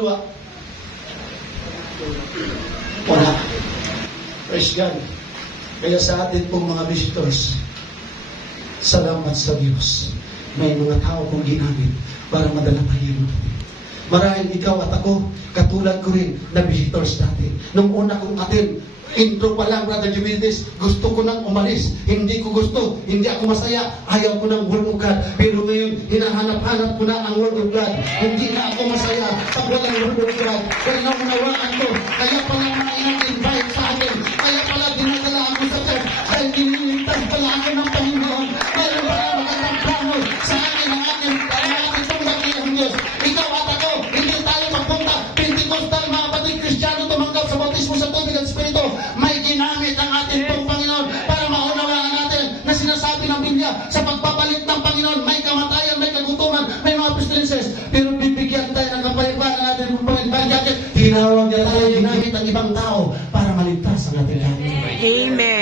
kaluluwa? Wala. Praise God. Kaya sa atin pong mga visitors, salamat sa Diyos. May mga tao kong ginamit para madala tayo. Marahil ikaw at ako, katulad ko rin na visitors dati. Nung una kong atin, intro pa lang, Brother Juventus, gusto ko nang umalis. Hindi ko gusto, hindi ako masaya. Ayaw ko ng Word of God. Pero ngayon, hinahanap-hanap ko na ang Word of God. Hindi na ako masaya pag walang Word of God. Kaya naunawaan ko. Kaya pala mga in-invite sa akin. Kaya pala dinadala ako sa church. Dahil diniligtas pala ako ng Panginoon. Meron pala magandang plano sa akin ang ating panglakilang Diyos. Ikaw at ako, hindi tayo magpunta. Pentecostal, mga batid Kristiyano, tumanggap sa bautismo sa tubig at Espiritu. May ginamit ang ating pong Panginoon para maunawaan natin na sinasabi ng Biblia sa pagpapalit ng Panginoon, may kamatayan, may kagutuman, may mga pestilences. Pero bibigyan tayo ng kapayapaan ng ating pong Panginoon. Tinawag niya tayo, ginamit ang ibang tao para maligtas ang ating Panginoon. Amen.